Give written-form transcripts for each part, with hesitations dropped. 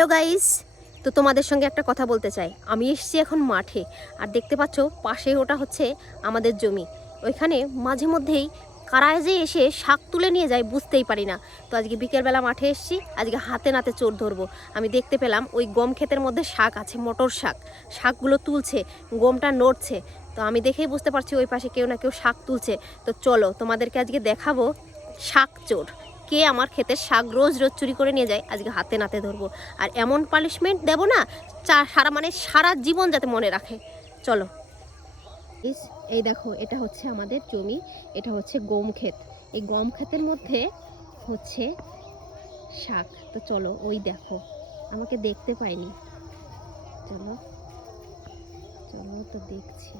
Hello guys, তো তোমাদের সঙ্গে একটা কথা বলতে চাই। আমি এসেছি এখন মাঠে, আর দেখতে পাচ্ছ পাশে ওটা হচ্ছে আমাদের জমি। ওইখানে মাঝে মধ্যেই কারা যে এসে শাক তুলে নিয়ে যায় বুঝতেই পারি না। তো আজকে বিকেলবেলা মাঠে এসেছি, আজকে হাতে নাতে চোর ধরবো। আমি দেখতে পেলাম ওই গম ক্ষেতের মধ্যে শাক আছে, মটর শাক। শাকগুলো তুলছে, গমটা নড়ছে। তো আমি দেখেই বুঝতে পারছি ওই পাশে কেউ না কেউ শাক তুলছে। তো চলো তোমাদেরকে আজকে দেখাবো শাক চোর। কে আমার ক্ষেতের শাক রোজ রোজ চুরি করে নিয়ে যায়, আজকে হাতে নাতে ধরবো। আর এমন পানিশমেন্ট দেবো না, সারা জীবন যাতে মনে রাখে। চলো। এই দেখো, এটা হচ্ছে আমাদের জমি, এটা হচ্ছে গম ক্ষেত। এই গম ক্ষেতের মধ্যে হচ্ছে শাক। তো চলো, ওই দেখো, আমাকে দেখতে পাইনি। চলো চলো, তো দেখছি।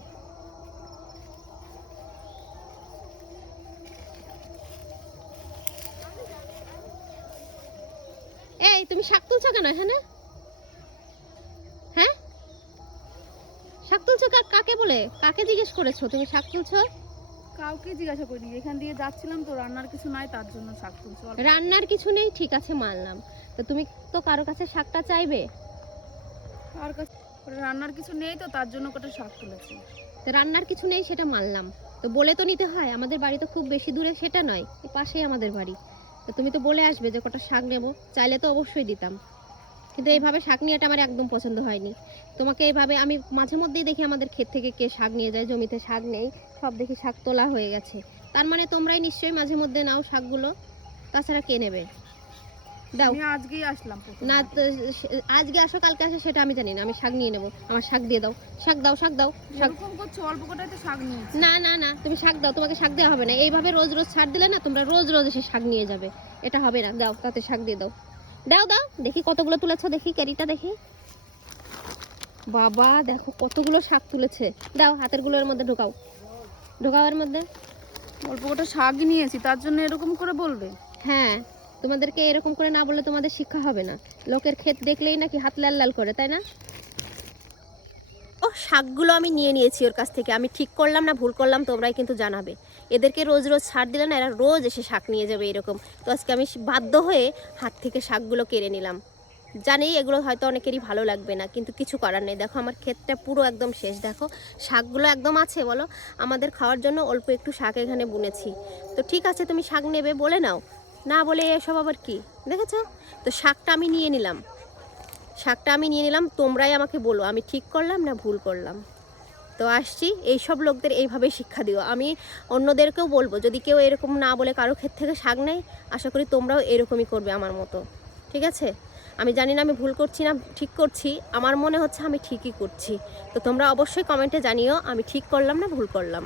এই তুমি শাক তুলছো কেন এখানে? হ্যাঁ, শাক তুলছো কাকে বলে? কাকে জিজ্ঞেস করেছো তুমি শাক তুলছো? কাউকে জিজ্ঞাসা করিনি, এখান দিয়ে যাচ্ছিলাম তো রান্নার কিছু নাই, তার জন্য শাক তুলছি। রান্নার কিছু নেই, ঠিক আছে মানলাম। তো তুমি তো কারো কাছে শাকটা চাইবে? আর কাছে রান্নার কিছু নেই তো তার জন্য কটা শাক তুলেছি। তো রান্নার কিছু নেই সেটা মানলাম, তো বলে তো নিতে হয়। আমাদের বাড়ি তো খুব বেশি দূরে সেটা নয়, এই পাশেই আমাদের বাড়ি। তো তুমি তো বলে আসবে যে কটা শাক নেবো, চাইলে তো অবশ্যই দিতাম। কিন্তু এইভাবে শাক নিয়েটা আমার একদম পছন্দ হয়নি। তোমাকে এইভাবে আমি মাঝে মধ্যেই দেখি আমাদের ক্ষেত থেকে কে শাক নিয়ে যায়, জমিতে শাক নেই, সব দেখি শাক তোলা হয়ে গেছে। তার মানে তোমরাই নিশ্চয়ই মাঝে মধ্যে নাও শাকগুলো, তাছাড়া কে নেবে? দাও। আমি আজকেই আসলাম না, আজকে আসো কালকে আসো সেটা আমি জানি না, আমি শাক নিয়ে নেবো। আমার শাক দিয়ে দাও, শাক দাও, শাক দাও, শাক। এরকম করছো, অল্প কটাই তো শাক নিয়েছি। না না না, তুমি শাক দাও, তোমাকে শাক দেওয়া হবে না। এইভাবে রোজ রোজ ছাড় দিলে না, তোমরা রোজ রোজ এসে শাক নিয়ে যাবে, এটা হবে না। দাও, তাতে শাক দিয়ে দাও। দাও দাও, দেখি কতগুলো তুলেছো, দেখি ক্যারিটা দেখি। বাবা দেখো কতগুলো শাক তুলেছে। দাও, হাতের গুলোর মধ্যে ঢোকাও, ঢোকাও এর মধ্যে। অল্প কটা শাকই নিয়েছি, তার জন্য এরকম করে বলবে? হ্যাঁ, তোমাদেরকে এরকম করে না বললে তোমাদের শিক্ষা হবে না। লোকের ক্ষেত দেখলেই নাকি হাত লাল লাল করে, তাই না? ও, শাকগুলো আমি নিয়ে নিয়েছি ওর কাছ থেকে। আমি ঠিক করলাম না ভুল করলাম তোমরাই কিন্তু জানাবে। এদেরকে রোজ রোজ ছাড় দিলে না, এরা রোজ এসে শাক নিয়ে যাবে এরকম। তো আজকে আমি বাধ্য হয়ে হাত থেকে শাকগুলো কেড়ে নিলাম। জানি এগুলো হয়তো অনেকেরই ভালো লাগবে না, কিন্তু কিছু করার নেই। দেখো আমার ক্ষেতটা পুরো একদম শেষ, দেখো শাকগুলো একদম আছে। বলো, আমাদের খাওয়ার জন্য অল্প একটু শাক এখানে বুনেছি। তো ঠিক আছে, তুমি শাক নেবে বলে নাও, না বলে এসব আবার কি দেখেছো? তো শাকটা আমি নিয়ে নিলাম, তোমরাই আমাকে বলো আমি ঠিক করলাম না ভুল করলাম। তো আসছি, এইসব লোকদের এইভাবে শিক্ষা দিও। আমি অন্যদেরকেও বলবো, যদি কেউ এরকম না বলে কারো ক্ষেত থেকে শাক নেয়, আশা করি তোমরাও এরকমই করবে আমার মতো। ঠিক আছে? আমি জানি না আমি ভুল করছি না ঠিক করছি, আমার মনে হচ্ছে আমি ঠিকই করছি। তো তোমরা অবশ্যই কমেন্টে জানিও আমি ঠিক করলাম না ভুল করলাম।